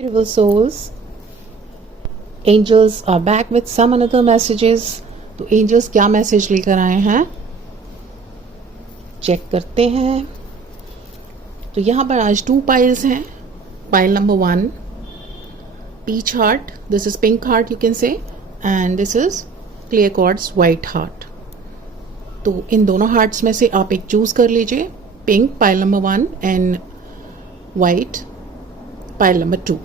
Beautiful souls, angels are back with some another messages. तो angels क्या message लेकर आए हैं चेक करते हैं. तो यहाँ पर आज 2 piles हैं. Pile number 1 peach heart, this is pink heart you can say, and this is clear quartz white heart. तो इन दोनों हार्ट्स में से आप एक चूज कर लीजिए. Pink pile number 1 and white pile number 2.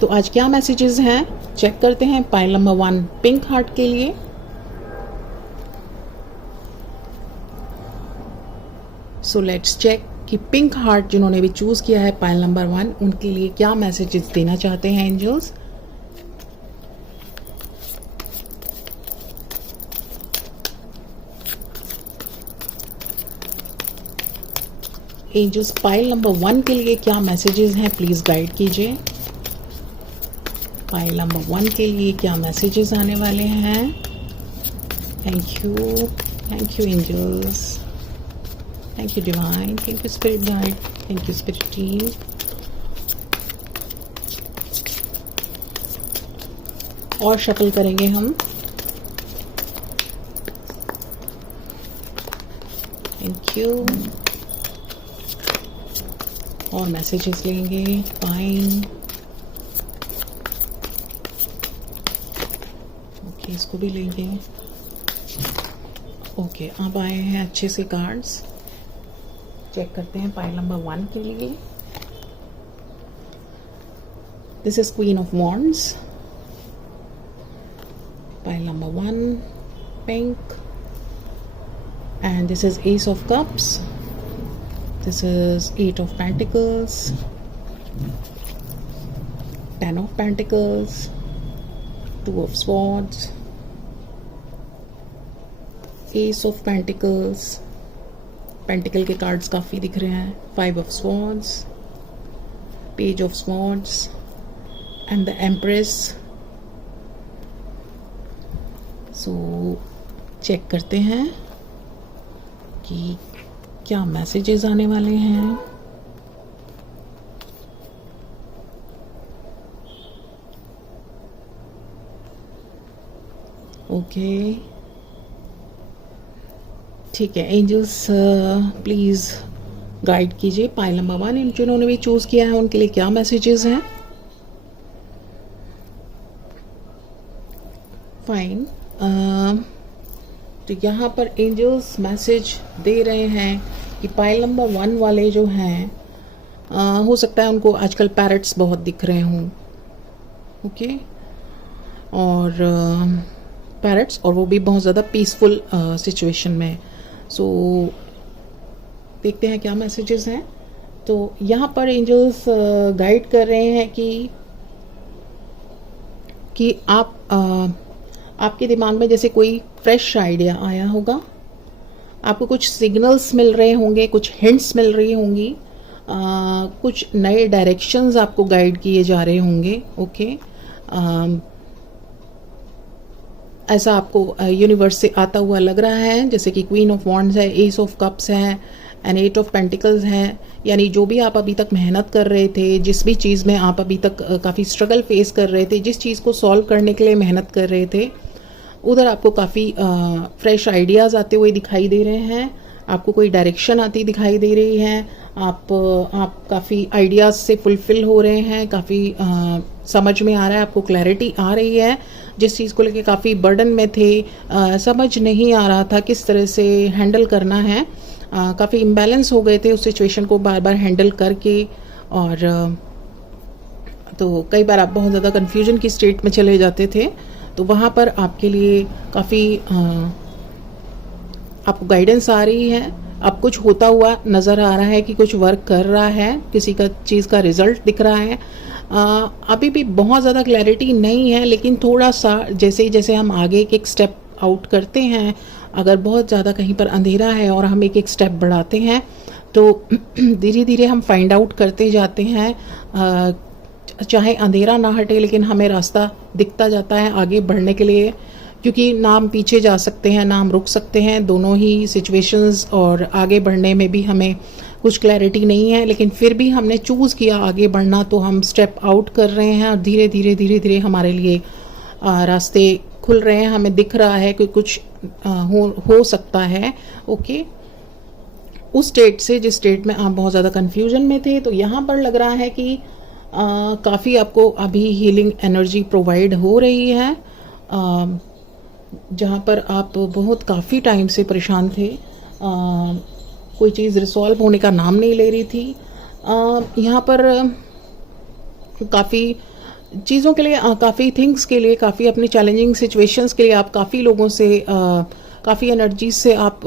तो आज क्या मैसेजेस हैं चेक करते हैं. पाइल नंबर 1 पिंक हार्ट के लिए. सो लेट्स चेक कि पिंक हार्ट जिन्होंने भी चूज किया है पाइल नंबर 1 उनके लिए क्या मैसेजेस देना चाहते हैं एंजल्स. एंजल्स पाइल नंबर 1 के लिए क्या मैसेजेस हैं प्लीज गाइड कीजिए. पाइल नंबर 1 के लिए क्या मैसेजेस आने वाले हैं. Thank you angels, thank you divine, thank you spirit guide, thank you spirit team. और शफल करेंगे हम. Thank you. और मैसेजेस लेंगे. फाइन. ओके इसको भी लेंगे. ओके अब आए हैं अच्छे से कार्ड्स. चेक करते हैं पाइल नंबर 1 के लिए. This is queen of wands. Pile number 1 pink and this is S of cups. This is 8 of Pentacles, 10 of Pentacles, 2 of Swords, Ace of Pentacles, Pentacle के कार्ड्स काफ़ी दिख रहे हैं. 5 of Swords, Page of Swords, and the Empress. So check करते हैं कि क्या messages आने वाले हैं. ओके ठीक है एंजल्स प्लीज गाइड कीजिए. पाइल नंबर 1 जिन्होंने भी चूज किया है उनके लिए क्या मैसेजेस हैं. फाइन. तो यहाँ पर एंजल्स मैसेज दे रहे हैं कि पाइल नंबर 1 वाले जो हैं हो सकता है उनको आजकल पैरट्स बहुत दिख रहे हों. ओके और पैरट्स और वो भी बहुत ज़्यादा पीसफुल सिचुएशन में. सो देखते हैं क्या मैसेजेस हैं. तो यहाँ पर एंजल्स गाइड कर रहे हैं कि आप आपके दिमाग में जैसे कोई फ्रेश आइडिया आया होगा. आपको कुछ सिग्नल्स मिल रहे होंगे, कुछ हिंट्स मिल रही होंगी, कुछ नए डायरेक्शंस आपको गाइड किए जा रहे होंगे. ओके ऐसा आपको यूनिवर्स से आता हुआ लग रहा है. जैसे कि क्वीन ऑफ वॉन्ड्स है, एस ऑफ कप्स है एंड 8 ऑफ पेंटिकल्स हैं. यानी जो भी आप अभी तक मेहनत कर रहे थे, जिस भी चीज़ में आप अभी तक काफ़ी स्ट्रगल फेस कर रहे थे, जिस चीज़ को सॉल्व करने के लिए मेहनत कर रहे थे, उधर आपको काफ़ी फ्रेश आइडियाज़ आते हुए दिखाई दे रहे हैं. आपको कोई डायरेक्शन आती दिखाई दे रही है. आप काफ़ी आइडियाज़ से फुलफिल हो रहे हैं. काफ़ी समझ में आ रहा है, आपको क्लैरिटी आ रही है. जिस चीज़ को लेके काफ़ी बर्डन में थे, समझ नहीं आ रहा था किस तरह से हैंडल करना है. काफ़ी इम्बैलेंस हो गए थे उस सिचुएशन को बार बार हैंडल करके. और तो कई बार आप बहुत ज़्यादा कन्फ्यूजन की स्टेट में चले जाते थे. तो वहाँ पर आपके लिए काफ़ी आपको गाइडेंस आ रही है. अब कुछ होता हुआ नज़र आ रहा है कि कुछ वर्क कर रहा है, किसी का चीज़ का रिजल्ट दिख रहा है. अभी भी बहुत ज़्यादा क्लैरिटी नहीं है, लेकिन थोड़ा सा जैसे जैसे हम आगे एक स्टेप आउट करते हैं, अगर बहुत ज़्यादा कहीं पर अंधेरा है और हम एक स्टेप बढ़ाते हैं तो धीरे धीरे हम फाइंड आउट करते जाते हैं. चाहे अंधेरा ना हटे लेकिन हमें रास्ता दिखता जाता है आगे बढ़ने के लिए. क्योंकि ना हम पीछे जा सकते हैं ना हम रुक सकते हैं. दोनों ही सिचुएशंस और आगे बढ़ने में भी हमें कुछ क्लैरिटी नहीं है, लेकिन फिर भी हमने चूज़ किया आगे बढ़ना, तो हम स्टेप आउट कर रहे हैं और धीरे धीरे धीरे धीरे हमारे लिए रास्ते खुल रहे हैं। हमें दिख रहा है कि कुछ हो सकता है। ओके, उस स्टेट से जिस स्टेट में आप बहुत ज़्यादा कन्फ्यूजन में थे, तो यहाँ पर लग रहा है कि काफ़ी आपको अभी हीलिंग एनर्जी प्रोवाइड हो रही है, जहाँ पर आप बहुत काफ़ी टाइम से परेशान थे। कोई चीज़ रिसॉल्व होने का नाम नहीं ले रही थी। यहाँ पर काफ़ी चीज़ों के लिए, काफ़ी थिंग्स के लिए, काफ़ी अपनी चैलेंजिंग सिचुएशंस के लिए आप काफ़ी लोगों से, काफ़ी एनर्जी से आप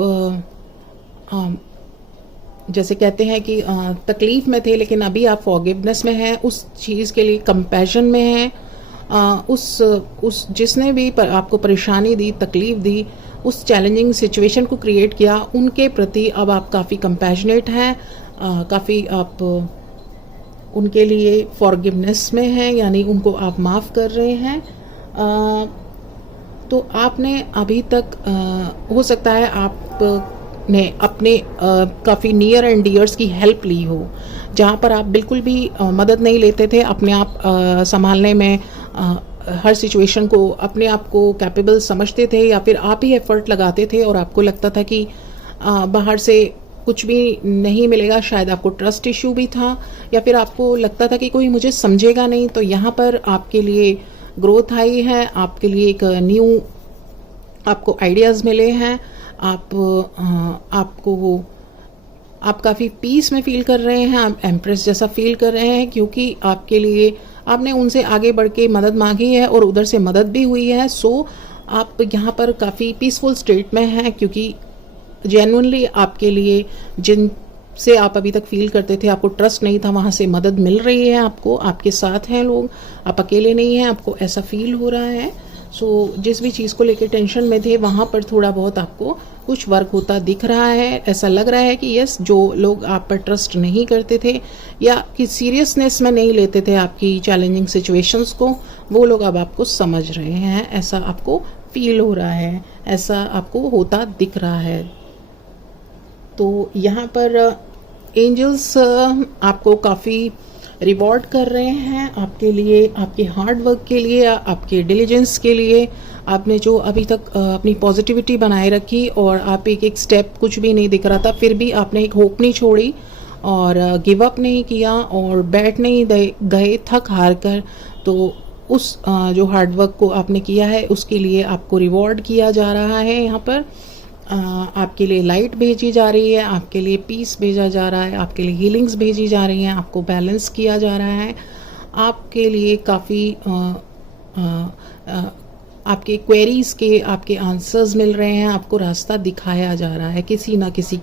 जैसे कहते हैं कि तकलीफ़ में थे, लेकिन अभी आप फॉरगिवनेस में हैं, उस चीज़ के लिए कंपैशन में हैं। उस जिसने भी आपको परेशानी दी, तकलीफ़ दी, उस चैलेंजिंग सिचुएशन को क्रिएट किया, उनके प्रति अब आप काफ़ी कंपैशनेट हैं, काफ़ी आप उनके लिए फॉरगिवनेस में हैं, यानी उनको आप माफ़ कर रहे हैं। तो आपने अभी तक हो सकता है आपने अपने काफ़ी नियर एंड डियर्स की हेल्प ली हो, जहाँ पर आप बिल्कुल भी मदद नहीं लेते थे अपने आप संभालने में, हर सिचुएशन को अपने आप को कैपेबल समझते थे, या फिर आप ही एफर्ट लगाते थे और आपको लगता था कि बाहर से कुछ भी नहीं मिलेगा। शायद आपको ट्रस्ट इश्यू भी था, या फिर आपको लगता था कि कोई मुझे समझेगा नहीं। तो यहाँ पर आपके लिए ग्रोथ आई है, आपके लिए एक न्यू आपको आइडियाज़ मिले हैं। आप काफ़ी पीस में फील कर रहे हैं, आप एम्प्रेस जैसा फील कर रहे हैं, क्योंकि आपके लिए आपने उनसे आगे बढ़ के मदद मांगी है और उधर से मदद भी हुई है। सो आप यहाँ पर काफ़ी पीसफुल स्टेट में हैं, क्योंकि जेन्युइनली आपके लिए जिन से आप अभी तक फील करते थे आपको ट्रस्ट नहीं था, वहाँ से मदद मिल रही है आपको, आपके साथ हैं लोग, आप अकेले नहीं हैं, आपको ऐसा फील हो रहा है। सो जिस भी चीज़ को लेकर टेंशन में थे, वहाँ पर थोड़ा बहुत आपको कुछ वर्क होता दिख रहा है। ऐसा लग रहा है कि यस, जो लोग आप पर ट्रस्ट नहीं करते थे या कि सीरियसनेस में नहीं लेते थे आपकी चैलेंजिंग सिचुएशंस को, वो लोग अब आपको समझ रहे हैं, ऐसा आपको फील हो रहा है, ऐसा आपको होता दिख रहा है। तो यहाँ पर एंजल्स आपको काफ़ी रिवॉर्ड कर रहे हैं आपके लिए, आपके हार्ड वर्क के लिए, आपके डिलीजेंस के लिए। आपने जो अभी तक अपनी पॉजिटिविटी बनाए रखी और आप एक स्टेप, कुछ भी नहीं दिख रहा था, फिर भी आपने एक होप नहीं छोड़ी और गिव अप नहीं किया और बैठ नहीं गए थक हार कर। तो उस जो हार्ड वर्क को आपने किया है उसके लिए आपको रिवॉर्ड किया जा रहा है। यहाँ पर आपके लिए लाइट भेजी जा रही है, आपके लिए पीस भेजा जा रहा है, आपके लिए हीलिंग्स भेजी जा रही हैं, आपको बैलेंस किया जा रहा है, आपके लिए काफ़ी आपके क्वेरीज के आपके आंसर्स मिल रहे हैं, आपको रास्ता दिखाया जा रहा है किसी ना किसी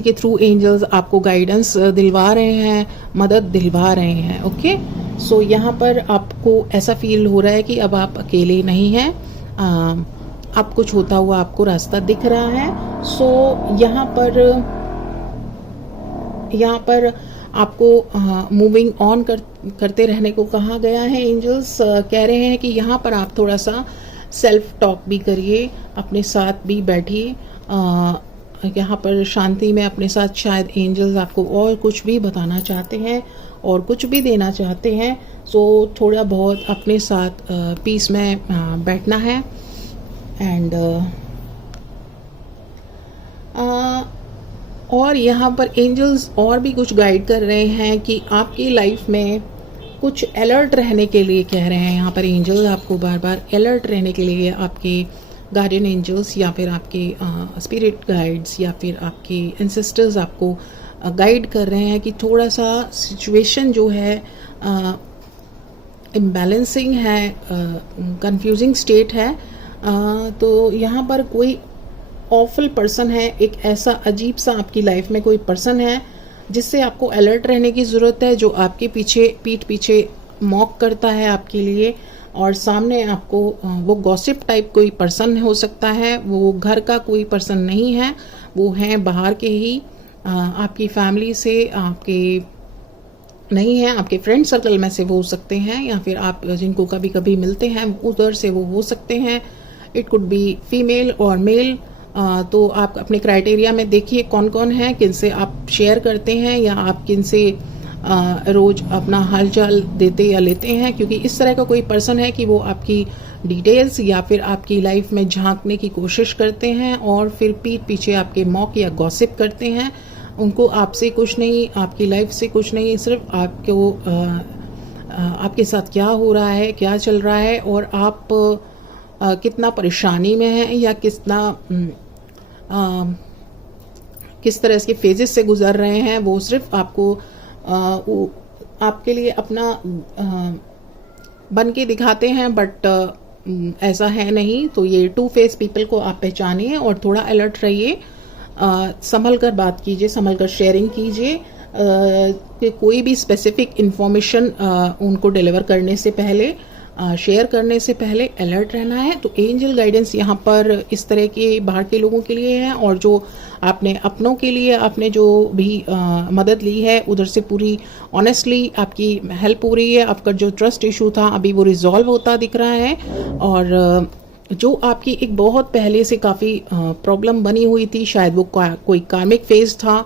के थ्रू। एंजल्स आपको गाइडेंस दिलवा रहे हैं, मदद दिलवा रहे हैं। ओके, सो यहाँ पर आपको ऐसा फील हो रहा है कि अब आप अकेले नहीं हैं, अब कुछ होता हुआ आपको रास्ता दिख रहा है। सो यहाँ पर आपको मूविंग ऑन करते रहने को कहा गया है। एंजल्स कह रहे हैं कि यहाँ पर आप थोड़ा सा सेल्फ टॉक भी करिए, अपने साथ भी बैठिए, यहाँ पर शांति में अपने साथ। शायद एंजल्स आपको और कुछ भी बताना चाहते हैं और कुछ भी देना चाहते हैं। सो थोड़ा बहुत अपने साथ पीस में बैठना है। एंड और यहाँ पर एंजल्स और भी कुछ गाइड कर रहे हैं कि आपकी लाइफ में कुछ अलर्ट रहने के लिए कह रहे हैं। यहाँ पर एंजल्स आपको बार बार अलर्ट रहने के लिए, आपके गार्डियन एंजल्स या फिर आपके स्पिरिट गाइड्स या फिर आपके एंसेस्टर्स आपको गाइड कर रहे हैं कि थोड़ा सा सिचुएशन जो है इम्बैलेंसिंग है, कंफ्यूजिंग स्टेट है। तो यहाँ पर कोई ऑफुल पर्सन है, एक ऐसा अजीब सा आपकी लाइफ में कोई पर्सन है जिससे आपको अलर्ट रहने की ज़रूरत है, जो आपके पीठ पीछे मॉक करता है आपके लिए, और सामने आपको वो गॉसिप टाइप कोई पर्सन हो सकता है। वो घर का कोई पर्सन नहीं है, वो हैं बाहर के ही, आपकी फैमिली से, आपके नहीं है, आपके फ्रेंड सर्कल में से वो हो सकते हैं, या फिर आप जिनको कभी कभी मिलते हैं उधर से वो हो सकते हैं। इट कुड बी फीमेल और मेल। तो आप अपने क्राइटेरिया में देखिए कौन कौन है, किन से आप शेयर करते हैं या आप किन से रोज अपना हालचाल देते या लेते हैं, क्योंकि इस तरह का कोई पर्सन है कि वो आपकी डिटेल्स या फिर आपकी लाइफ में झांकने की कोशिश करते हैं और फिर पीठ पीछे आपके मॉक या गॉसिप करते हैं। उनको आपसे कुछ नहीं, आपकी लाइफ से कुछ नहीं, सिर्फ आपको आपके साथ क्या हो रहा है, क्या चल रहा है और आप कितना परेशानी में हैं या किस तरह के फेजेस से गुजर रहे हैं, वो सिर्फ आपको आपके लिए अपना बन के दिखाते हैं, बट ऐसा है नहीं। तो ये टू फेस पीपल को आप पहचानिए और थोड़ा अलर्ट रहिए, संभल कर बात कीजिए, संभल कर शेयरिंग कीजिए, कि कोई भी स्पेसिफिक इंफॉर्मेशन उनको डिलीवर करने से पहले, शेयर करने से पहले अलर्ट रहना है। तो एंजल गाइडेंस यहाँ पर इस तरह के बाहर के लोगों के लिए है, और जो आपने अपनों के लिए आपने जो भी मदद ली है उधर से पूरी ऑनेस्टली आपकी हेल्प हो रही है। आपका जो ट्रस्ट इशू था अभी वो रिजॉल्व होता दिख रहा है, और जो आपकी एक बहुत पहले से काफ़ी प्रॉब्लम बनी हुई थी, शायद वो कोई कार्मिक फेज था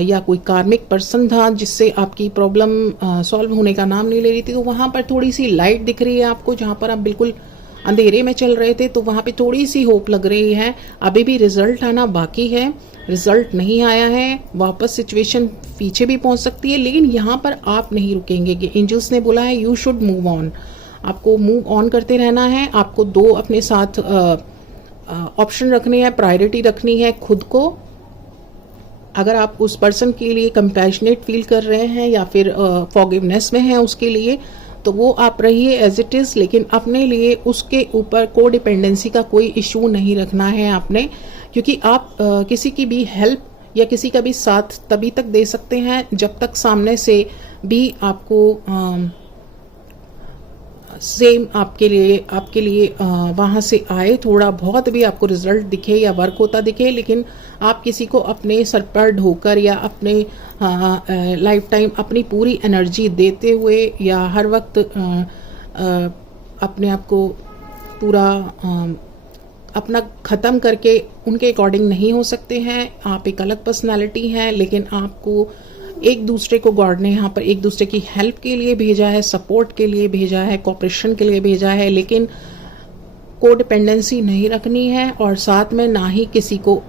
या कोई कार्मिक पर्सन था जिससे आपकी प्रॉब्लम सॉल्व होने का नाम नहीं ले रही थी, तो वहाँ पर थोड़ी सी लाइट दिख रही है आपको। जहाँ पर आप बिल्कुल अंधेरे में चल रहे थे तो वहाँ पे थोड़ी सी होप लग रही है। अभी भी रिजल्ट आना बाकी है, रिजल्ट नहीं आया है, वापस सिचुएशन पीछे भी पहुँच सकती है, लेकिन यहाँ पर आप नहीं रुकेंगे। कि एंजल्स ने बोला है यू शुड मूव ऑन, आपको मूव ऑन करते रहना है। आपको दो अपने साथ ऑप्शन रखने हैं, प्रायोरिटी रखनी है खुद को। अगर आप उस पर्सन के लिए कंपैशनेट फील कर रहे हैं या फिर फॉरगिवनेस में हैं उसके लिए, तो वो आप रहिए एज इट इज़, लेकिन अपने लिए उसके ऊपर कोडिपेंडेंसी का कोई इशू नहीं रखना है आपने, क्योंकि आप किसी की भी हेल्प या किसी का भी साथ तभी तक दे सकते हैं जब तक सामने से भी आपको सेम आपके लिए वहाँ से आए, थोड़ा बहुत भी आपको रिजल्ट दिखे या वर्क होता दिखे, लेकिन आप किसी को अपने सर पर ढोकर या अपने लाइफ टाइम अपनी पूरी एनर्जी देते हुए या हर वक्त अपने आप को पूरा अपना ख़त्म करके उनके अकॉर्डिंग नहीं हो सकते हैं। आप एक अलग पर्सनालिटी हैं, लेकिन आपको एक दूसरे को गॉड ने यहाँ पर एक दूसरे की हेल्प के लिए भेजा है, सपोर्ट के लिए भेजा है, कोऑपरेशन के लिए भेजा है, लेकिन कोडिपेंडेंसी नहीं रखनी है, और साथ में ना ही किसी को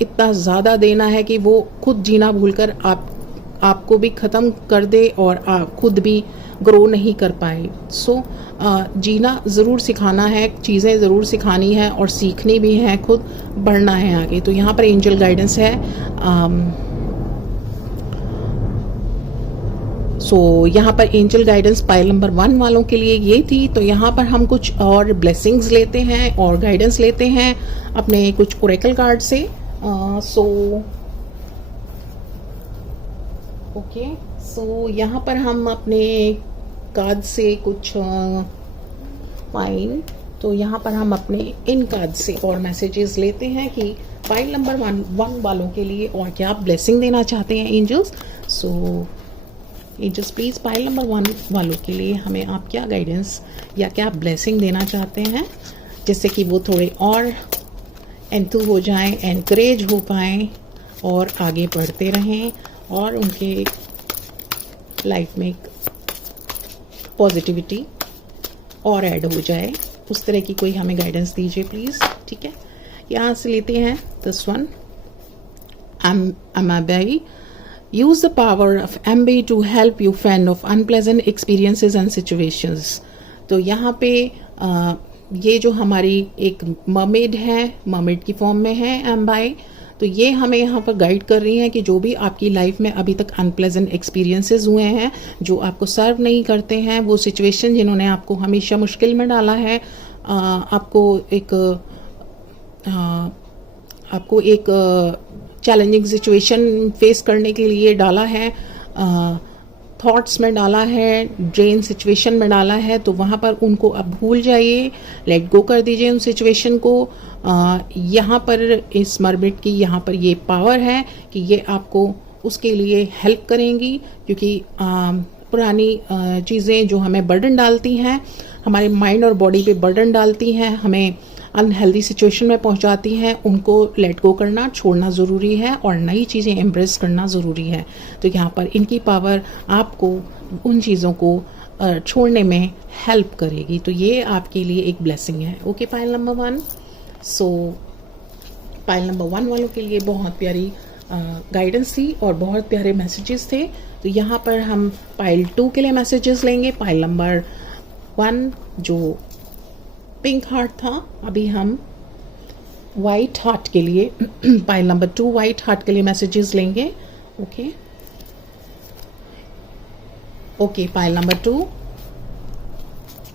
इतना ज़्यादा देना है कि वो खुद जीना भूलकर आपको भी ख़त्म कर दे और खुद भी ग्रो नहीं कर पाए। सो जीना ज़रूर सिखाना है, चीज़ें ज़रूर सिखानी है और सीखनी भी है, खुद बढ़ना है आगे। तो यहाँ पर एंजल गाइडेंस है। यहाँ पर एंजल गाइडेंस पाइल नंबर 1 वालों के लिए ये थी। तो यहाँ पर हम कुछ और ब्लेसिंग्स लेते हैं और गाइडेंस लेते हैं अपने कुछ ओरेकल कार्ड से। यहाँ पर हम अपने कार्ड से कुछ फाइन, तो यहाँ पर हम अपने इन कार्ड से और मैसेजेस लेते हैं कि पाइल नंबर 1 वालों के लिए और क्या ब्लेसिंग देना चाहते हैं angels. Angels please pile number 1 वालों के लिए हमें आप क्या गाइडेंस या क्या ब्लेसिंग देना चाहते हैं, जिससे कि वो थोड़े और एंथू हो जाएं, एनकरेज हो पाएं और आगे बढ़ते रहें और उनके लाइफ में एक पॉजिटिविटी और ऐड हो जाए। उस तरह की कोई हमें गाइडेंस दीजिए प्लीज़। ठीक है, यहाँ से लेते हैं this one, Amabei. Use the power of Amabei to help you fend off unpleasant experiences and situations. तो यहाँ पे ये जो हमारी एक मर्मेड है, मर्मेड की फॉर्म में है Amabei, तो ये हमें यहाँ पर गाइड कर रही हैं कि जो भी आपकी लाइफ में अभी तक अनप्लेजेंट एक्सपीरियंसेस हुए हैं, जो आपको सर्व नहीं करते हैं, वो सिचुएशन जिन्होंने आपको हमेशा मुश्किल में डाला है, आपको एक चैलेंजिंग सिचुएशन फेस करने के लिए डाला है, थॉट्स में डाला है, ड्रेन सिचुएशन में डाला है, तो वहाँ पर उनको अब भूल जाइए, लेट गो कर दीजिए उन सिचुएशन को। यहाँ पर इस मर्मेड की यहाँ पर ये पावर है कि ये आपको उसके लिए हेल्प करेंगी, क्योंकि पुरानी चीज़ें जो हमें बर्डन डालती हैं, हमारे माइंड और बॉडी पे बर्डन डालती हैं, हमें अनहेल्दी सिचुएशन में पहुंचाती हैं उनको लेट गो करना, छोड़ना ज़रूरी है और नई चीज़ें एम्ब्रेस करना ज़रूरी है। तो यहाँ पर इनकी पावर आपको उन चीज़ों को छोड़ने में हेल्प करेगी। तो ये आपके लिए एक ब्लेसिंग है। Okay, pile number 1। सो पाइल नंबर 1 वालों के लिए बहुत प्यारी गाइडेंस थी और बहुत प्यारे मैसेजेस थे। तो यहाँ पर हम पाइल 2 के लिए मैसेजेस लेंगे। पाइल नंबर 1 जो पिंक हार्ट था, अभी हम वाइट हार्ट के लिए पाइल नंबर 2 वाइट हार्ट के लिए मैसेजेस लेंगे। Okay okay, pile number 2,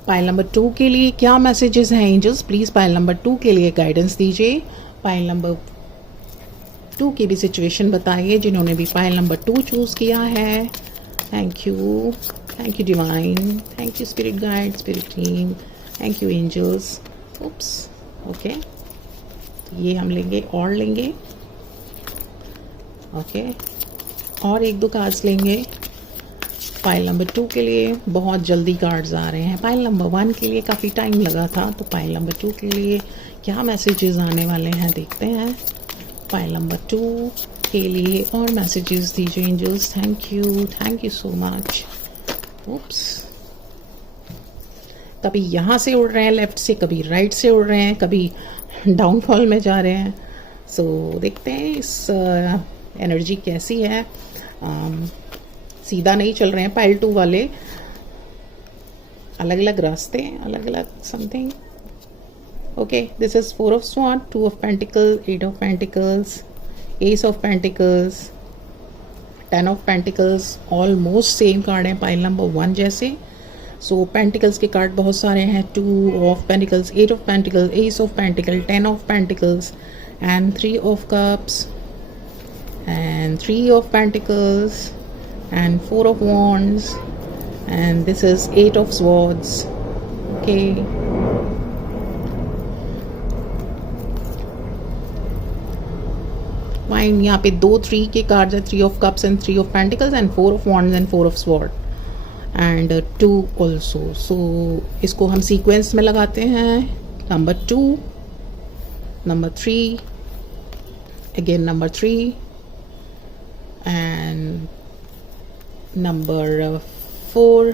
pile number 2 के लिए क्या मैसेजेस हैं एंजल्स, प्लीज़ पाइल नंबर 2 के लिए गाइडेंस दीजिए। पाइल नंबर 2 की भी सिचुएशन बताइए जिन्होंने भी पाइल नंबर 2 चूज़ किया है। Thank you divine, thank you spirit guide, spirit team, thank you angels. Oops, okay, ये हम लेंगे और लेंगे। ओके, और 1-2 कार्ड्स लेंगे पाइल नंबर 2 के लिए। बहुत जल्दी कार्ड्स आ रहे हैं। पाइल नंबर 1 के लिए काफ़ी टाइम लगा था, तो पाइल नंबर 2 के लिए क्या मैसेजेस आने वाले हैं देखते हैं। पाइल नंबर 2 के लिए और मैसेजेस दीजिए angels. Thank you so much. Oops, कभी यहाँ से उड़ रहे हैं लेफ्ट से, कभी राइट से उड़ रहे हैं, कभी डाउनफॉल में जा रहे हैं। सो देखते हैं इस एनर्जी कैसी है। सीधा नहीं चल रहे हैं पाइल 2 वाले, अलग अलग रास्ते, अलग अलग something. Okay, this is 4 of sword, 2 of pentacle, 8 of pentacles, S of pentacles, 10 of pentacles. Almost same card है पाइल नंबर 1 जैसे। सो पेंटिकल्स के कार्ड बहुत सारे हैं, 2 of pentacles, 8 of pentacles, S of pentacle, 10 of pentacles and 3 of cups and 3 of pentacles and 4 of wands, and this is 8 of swords. Okay, fine, यहाँ पे 2-3 के cards हैं, 3 of cups and 3 of pentacles and 4 of wands and 4 of sword and 2 also. So इसको हम sequence में लगाते हैं। Number 2, number 3, again number 3 and number 4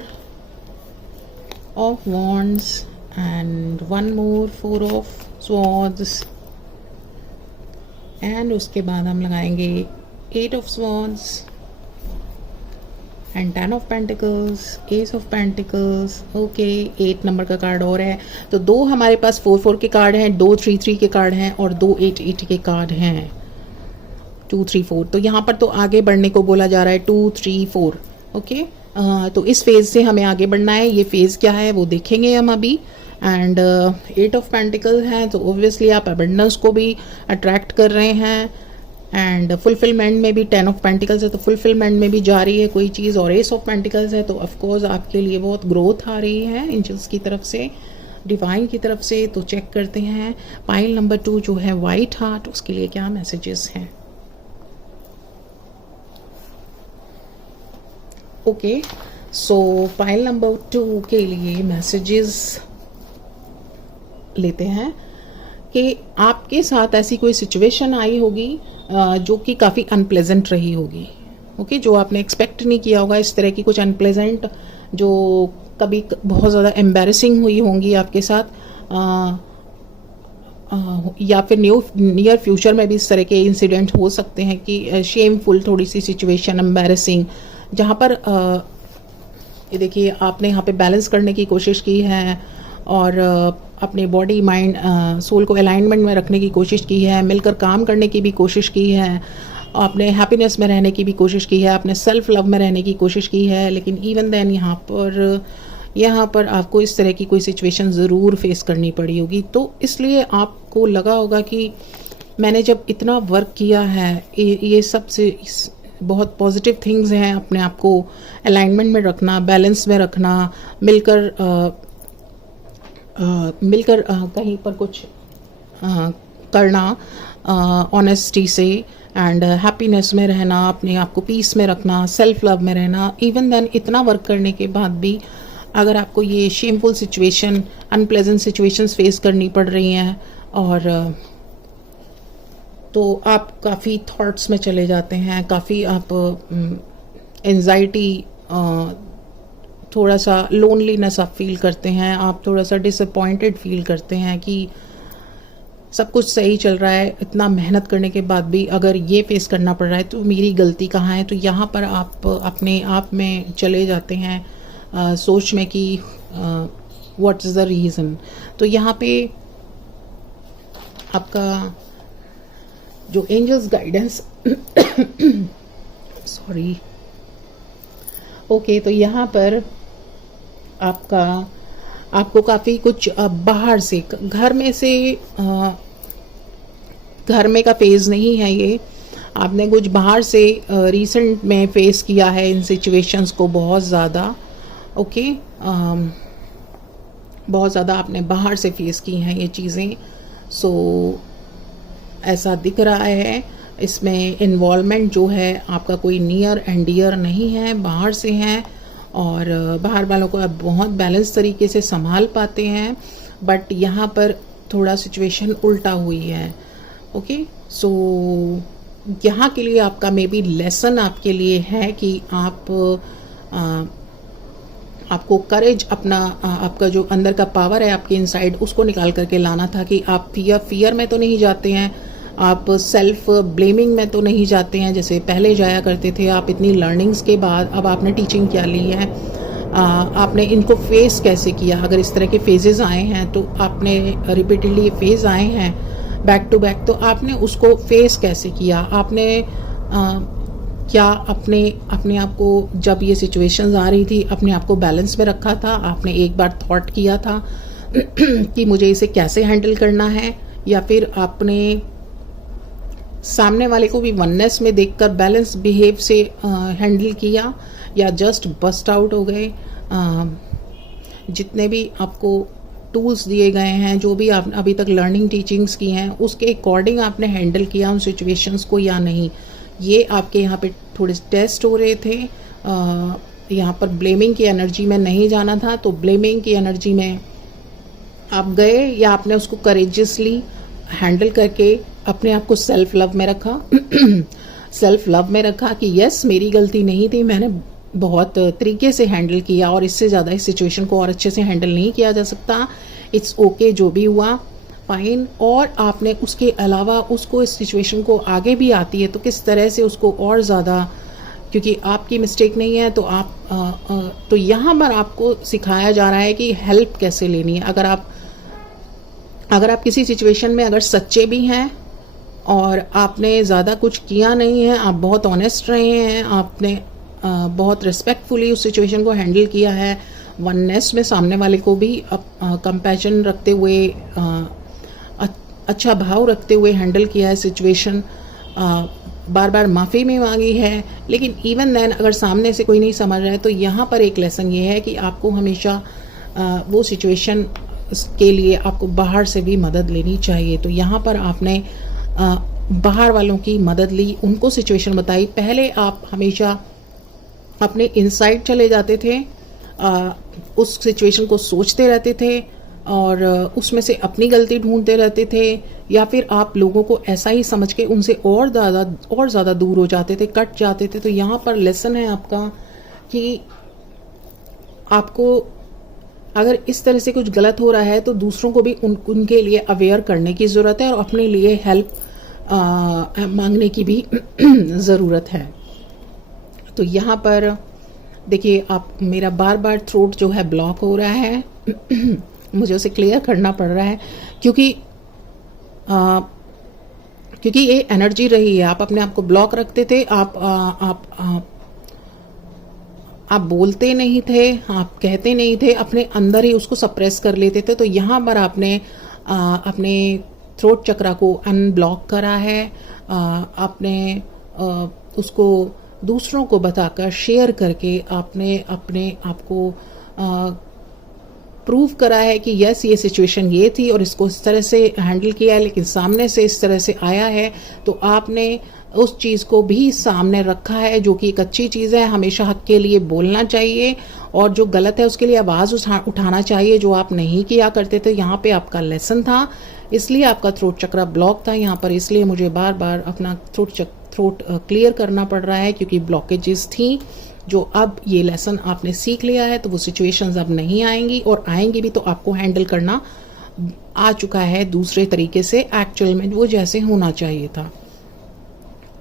of wands and one more 4 of swords and उसके बाद हम लगाएंगे 8 of swords and 10 of pentacles, ace of pentacles. Okay, 8 number का कार्ड और है। तो 2 हमारे पास 4-4 के कार्ड हैं, 2 3-3 के कार्ड हैं और 2 8-8 के कार्ड हैं। 2 3 4, तो यहाँ पर तो आगे बढ़ने को बोला जा रहा है 2 3 4। ओके, तो इस फेज से हमें आगे बढ़ना है। ये फेज क्या है वो देखेंगे हम अभी। एंड 8 ऑफ पेंटिकल है, तो ऑब्वियसली आप अबंडेंस को भी अट्रैक्ट कर रहे हैं एंड फुलफिलमेंट में भी 10 ऑफ पेंटिकल्स है, तो फुलफिलमेंट में भी जा रही है कोई चीज़। और एस ऑफ पेंटिकल्स है, तो ऑफकोर्स आपके लिए बहुत ग्रोथ आ रही है एंजल्स की तरफ से, डिवाइन की तरफ से। तो चेक करते हैं पाइल नंबर 2 जो है वाइट हार्ट, उसके लिए क्या मैसेजेस हैं। ओके, सो पाइल नंबर 2 के लिए मैसेजेस लेते हैं कि आपके साथ ऐसी कोई सिचुएशन आई होगी जो कि काफ़ी अनप्लेजेंट रही होगी। ओके, जो आपने एक्सपेक्ट नहीं किया होगा, इस तरह की कुछ अनप्लेजेंट जो कभी बहुत ज़्यादा एम्बैरेसिंग हुई होंगी आपके साथ, या फिर नियर फ्यूचर में भी इस तरह के इंसिडेंट हो सकते हैं कि शेमफुल थोड़ी सी सिचुएशन, एम्बैरेसिंग, जहाँ पर ये देखिए आपने यहाँ पे बैलेंस करने की कोशिश की है और अपने बॉडी माइंड सोल को अलाइनमेंट में रखने की कोशिश की है, मिलकर काम करने की भी कोशिश की है, आपने हैप्पीनेस में रहने की भी कोशिश की है, आपने सेल्फ लव में रहने की कोशिश की है। लेकिन इवन देन यहाँ पर आपको इस तरह की कोई सिचुएशन ज़रूर फेस करनी पड़ी होगी। तो इसलिए आपको लगा होगा कि मैंने जब इतना वर्क किया है, ये सब से बहुत पॉजिटिव थिंग्स हैं, अपने आप को अलाइनमेंट में रखना, बैलेंस में रखना, मिलकर कहीं पर कुछ करना ऑनेस्टी से एंड हैप्पीनेस में रहना, अपने आप को पीस में रखना, सेल्फ लव में रहना। इवन देन इतना वर्क करने के बाद भी अगर आपको ये shameful situation, unpleasant situations face करनी पड़ रही हैं और तो आप काफ़ी थॉट्स में चले जाते हैं, काफ़ी आप एंजाइटी, थोड़ा सा लोनलीनेस आप फील करते हैं, आप थोड़ा सा डिसअपॉइंटेड फील करते हैं कि सब कुछ सही चल रहा है, इतना मेहनत करने के बाद भी अगर ये फेस करना पड़ रहा है तो मेरी गलती कहाँ है। तो यहाँ पर आप अपने आप में चले जाते हैं सोच में कि व्हाट इज़ द रीज़न। तो यहाँ पे आपका जो एंजल्स गाइडेंस सॉरी ओके, तो यहाँ पर आपको काफ़ी कुछ बाहर से, घर में से, घर में का फेज नहीं है ये, आपने कुछ बाहर से रीसेंट में फेस किया है इन सिचुएशंस को बहुत ज़्यादा। ओके, बहुत ज़्यादा आपने बाहर से फेस की हैं ये चीज़ें। सो ऐसा दिख रहा है इसमें इन्वॉल्वमेंट जो है आपका कोई नियर एंड डियर नहीं है, बाहर से है और बाहर वालों को आप बहुत बैलेंस तरीके से संभाल पाते हैं, बट यहाँ पर थोड़ा सिचुएशन उल्टा हुई है। ओके, सो यहाँ के लिए आपका मे बी लेसन आपके लिए है कि आपको करेज अपना, आपका जो अंदर का पावर है आपके इनसाइड, उसको निकाल करके लाना था कि आप फियर में तो नहीं जाते हैं, आप सेल्फ ब्लेमिंग में तो नहीं जाते हैं जैसे पहले जाया करते थे। आप इतनी लर्निंग्स के बाद अब आपने टीचिंग क्या ली है, आपने इनको फेस कैसे किया। अगर इस तरह के फेजेस आए हैं तो आपने रिपीटेडली फेज आए हैं बैक टू बैक, तो आपने उसको फेस कैसे किया, आपने क्या अपने आप को जब ये सिचुएशंस आ रही थी अपने आप को बैलेंस में रखा था, आपने एक बार थॉट किया था कि मुझे इसे कैसे हैंडल करना है, या फिर आपने सामने वाले को भी वननेस में देखकर बैलेंस बिहेव से हैंडल किया, या जस्ट बस्ट आउट हो गए। जितने भी आपको टूल्स दिए गए हैं, जो भी आप अभी तक लर्निंग टीचिंग्स की हैं, उसके अकॉर्डिंग आपने हैंडल किया उन सिचुएशंस को या नहीं, ये आपके यहाँ पे थोड़े टेस्ट हो रहे थे। यहाँ पर ब्लेमिंग की एनर्जी में नहीं जाना था, तो ब्लेमिंग की एनर्जी में आप गए, या आपने उसको करेजियसली हैंडल करके अपने आप को सेल्फ लव में रखा सेल्फ लव में रखा कि यस मेरी गलती नहीं थी, मैंने बहुत तरीके से हैंडल किया और इससे ज़्यादा इस सिचुएशन को और अच्छे से हैंडल नहीं किया जा सकता, इट्स ओके जो भी हुआ फाइन। और आपने उसके अलावा उसको, इस सिचुएशन को आगे भी आती है तो किस तरह से उसको और ज़्यादा, क्योंकि आपकी मिस्टेक नहीं है तो तो यहाँ पर आपको सिखाया जा रहा है कि हेल्प कैसे लेनी है। अगर आप किसी सिचुएशन में अगर सच्चे भी हैं और आपने ज़्यादा कुछ किया नहीं है, आप बहुत ऑनेस्ट रहे हैं, आपने बहुत रिस्पेक्टफुली उस सिचुएशन को हैंडल किया है, वननेस में सामने वाले को भी कंपैशन रखते हुए, अच्छा भाव रखते हुए हैंडल किया है सिचुएशन, बार बार माफ़ी भी मांगी है, लेकिन इवन देन अगर सामने से कोई नहीं समझ रहा है तो यहाँ पर एक लेसन ये है कि आपको हमेशा वो सिचुएशन के लिए आपको बाहर से भी मदद लेनी चाहिए। तो यहाँ पर आपने बाहर वालों की मदद ली, उनको सिचुएशन बताई। पहले आप हमेशा अपने इनसाइड चले जाते थे, उस सिचुएशन को सोचते रहते थे और उसमें से अपनी गलती ढूंढते रहते थे, या फिर आप लोगों को ऐसा ही समझ के उनसे और ज़्यादा दूर हो जाते थे, कट जाते थे। तो यहाँ पर लेसन है आपका कि आपको अगर इस तरह से कुछ गलत हो रहा है तो दूसरों को भी उनके लिए अवेयर करने की ज़रूरत है और अपने लिए हेल्प मांगने की भी ज़रूरत है। तो यहाँ पर देखिए, आप मेरा बार बार थ्रोट जो है ब्लॉक हो रहा है मुझे उसे क्लियर करना पड़ रहा है क्योंकि ये एनर्जी रही है। आप अपने आप को ब्लॉक रखते थे, आप बोलते नहीं थे, आप कहते नहीं थे, अपने अंदर ही उसको सप्रेस कर लेते थे। तो यहाँ पर आपने अपने थ्रोट चक्रा को अनब्लॉक करा है, आपने उसको दूसरों को बताकर शेयर करके आपने अपने आप को प्रूव करा है कि यस ये सिचुएशन ये थी और इसको इस तरह से हैंडल किया है, लेकिन सामने से इस तरह से आया है, तो आपने उस चीज़ को भी सामने रखा है, जो कि एक अच्छी चीज़ है। हमेशा हक के लिए बोलना चाहिए और जो गलत है उसके लिए आवाज़ उठाना चाहिए, जो आप नहीं किया करते थे। यहाँ पे आपका लेसन था, इसलिए आपका थ्रोट चक्रा ब्लॉक था यहाँ पर, इसलिए मुझे बार बार अपना थ्रोट क्लियर करना पड़ रहा है, क्योंकि ब्लॉकेजेस थी जो अब ये लेसन आपने सीख लिया है, तो वो सिचुएशंस अब नहीं आएंगी, और आएंगी भी तो आपको हैंडल करना आ चुका है दूसरे तरीके से, एक्चुअल में वो जैसे होना चाहिए था।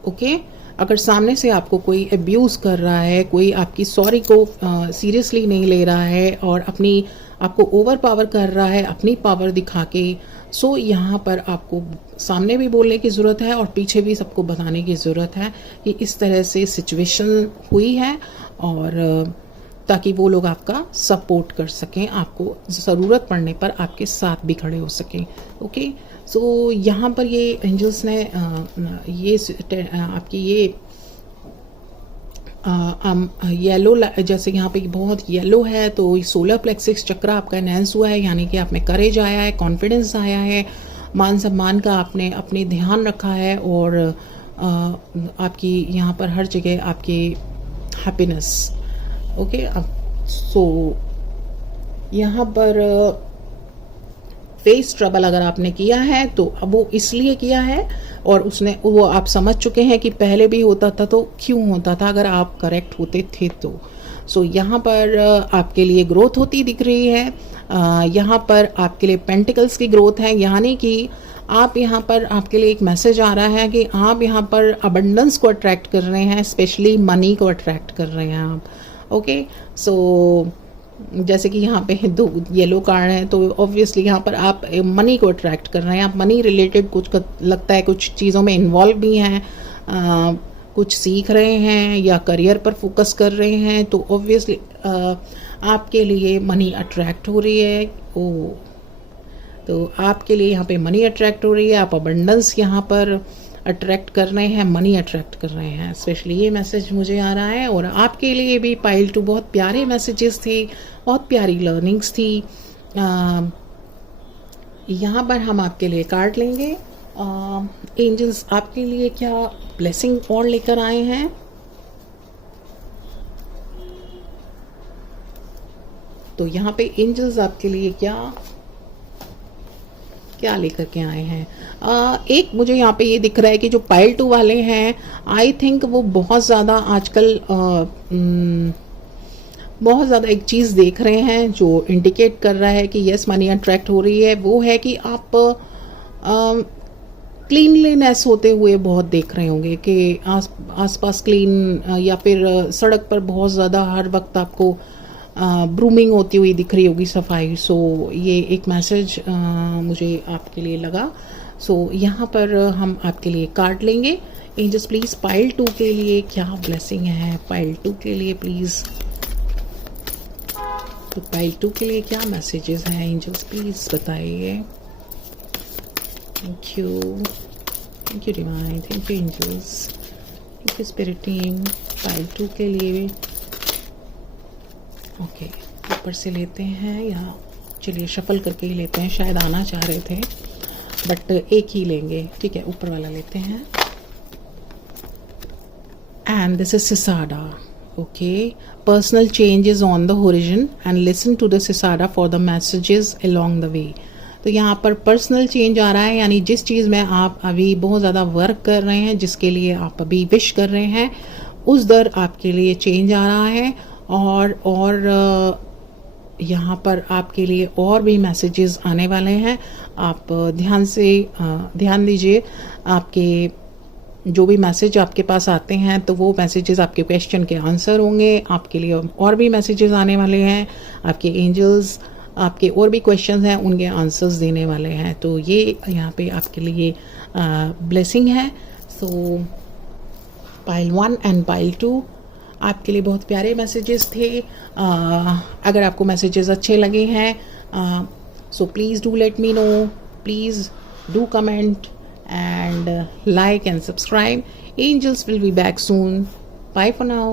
ओके अगर सामने से आपको कोई अब्यूज़ कर रहा है, कोई आपकी सॉरी को सीरियसली नहीं ले रहा है और अपनी आपको ओवर पावर कर रहा है अपनी पावर दिखा के, सो यहाँ पर आपको सामने भी बोलने की ज़रूरत है और पीछे भी सबको बताने की ज़रूरत है कि इस तरह से सिचुएशन हुई है, और ताकि वो लोग आपका सपोर्ट कर सकें, आपको ज़रूरत पड़ने पर आपके साथ भी खड़े हो सकें। ओके सो यहाँ पर ये एंजल्स ने ये आपकी ये येलो, जैसे यहाँ पे बहुत येलो है, तो सोलर प्लेक्सिस चक्र आपका एनहेंस हुआ है, यानी कि आप में करेज आया है, कॉन्फिडेंस आया है, मान सम्मान का आपने अपने ध्यान रखा है, और आपकी यहाँ पर हर जगह आपकी हैप्पीनेस। ओके सो यहाँ पर फेस ट्रबल अगर आपने किया है तो अब वो इसलिए किया है, और उसने वो आप समझ चुके हैं कि पहले भी होता था तो क्यों होता था, अगर आप करेक्ट होते थे तो। सो यहाँ पर आपके लिए ग्रोथ होती दिख रही है, यहाँ पर आपके लिए पेंटिकल्स की ग्रोथ है, यानी कि आप यहाँ पर आपके लिए एक मैसेज आ रहा है कि आप यहाँ पर अबंडेंस को अट्रैक्ट कर रहे हैं, स्पेशली मनी को अट्रैक्ट कर रहे हैं आप। ओके सो जैसे कि यहाँ पे दो येलो कार्ड है, तो ऑब्वियसली यहाँ पर आप मनी को अट्रैक्ट कर रहे हैं, आप मनी रिलेटेड कुछ लगता है कुछ चीज़ों में इन्वॉल्व भी हैं, कुछ सीख रहे हैं या करियर पर फोकस कर रहे हैं, तो ऑब्वियसली आपके लिए मनी अट्रैक्ट हो रही है। तो आपके लिए यहाँ पे मनी अट्रैक्ट हो रही है, आप अबंडेंस यहाँ पर अट्रैक्ट कर रहे हैं, मनी अट्रैक्ट कर रहे हैं, स्पेशली ये मैसेज मुझे आ रहा है। और आपके लिए भी पाइल 2 बहुत प्यारे मैसेजेस थे, बहुत प्यारी लर्निंग्स थी। यहाँ पर हम आपके लिए कार्ड लेंगे, एंजल्स आपके लिए क्या ब्लेसिंग और लेकर आए हैं। तो यहाँ पे एंजल्स आपके लिए क्या लेकर के आए हैं। एक मुझे यहाँ पे ये दिख रहा है कि जो पाइल 2 वाले हैं, आई थिंक वो बहुत ज़्यादा आजकल बहुत ज़्यादा एक चीज़ देख रहे हैं जो इंडिकेट कर रहा है कि यस मनी अट्रैक्ट हो रही है, वो है कि आप क्लीनलीनेस होते हुए बहुत देख रहे होंगे कि आसपास क्लीन, या फिर सड़क पर बहुत ज़्यादा हर वक्त आपको ब्रूमिंग होती हुई दिख रही होगी, सफाई। सो ये एक मैसेज मुझे आपके लिए लगा। सो यहाँ पर हम आपके लिए कार्ड लेंगे। एंजल्स प्लीज़ पाइल 2 के लिए क्या ब्लेसिंग है, पाइल 2 के लिए प्लीज़। तो पाइल 2 के लिए क्या मैसेजेस हैं एंजल्स प्लीज़ बताइए। Thank you divine, thank you angels, thank you spirit team. Pile 2 के लिए ओके ऊपर से लेते हैं, या चलिए शफल करके ही लेते हैं, शायद आना चाह रहे थे बट एक ही लेंगे, ठीक है ऊपर वाला लेते हैं। And this is cicada. Okay personal change is on the horizon and listen to the cicada for the messages along the way. तो यहाँ पर पर्सनल चेंज आ रहा है, यानी जिस चीज़ में आप अभी बहुत ज़्यादा वर्क कर रहे हैं, जिसके लिए आप अभी विश कर रहे हैं, उस दर आपके लिए चेंज आ रहा है। और यहाँ पर आपके लिए और भी मैसेजेस आने वाले हैं। आप ध्यान दीजिए, आपके जो भी मैसेज आपके पास आते हैं तो वो मैसेजेस आपके क्वेश्चन के आंसर होंगे। आपके लिए और भी मैसेजेस आने वाले हैं, आपके एंजल्स आपके और भी क्वेश्चंस हैं उनके आंसर्स देने वाले हैं। तो ये यहाँ पे आपके लिए ब्लेसिंग है। सो पाइल 1 एंड पाइल 2 आपके लिए बहुत प्यारे मैसेजेस थे। अगर आपको मैसेजेस अच्छे लगे हैं so please do let me know, please do comment and like and subscribe. Angels will be back soon. Bye for now.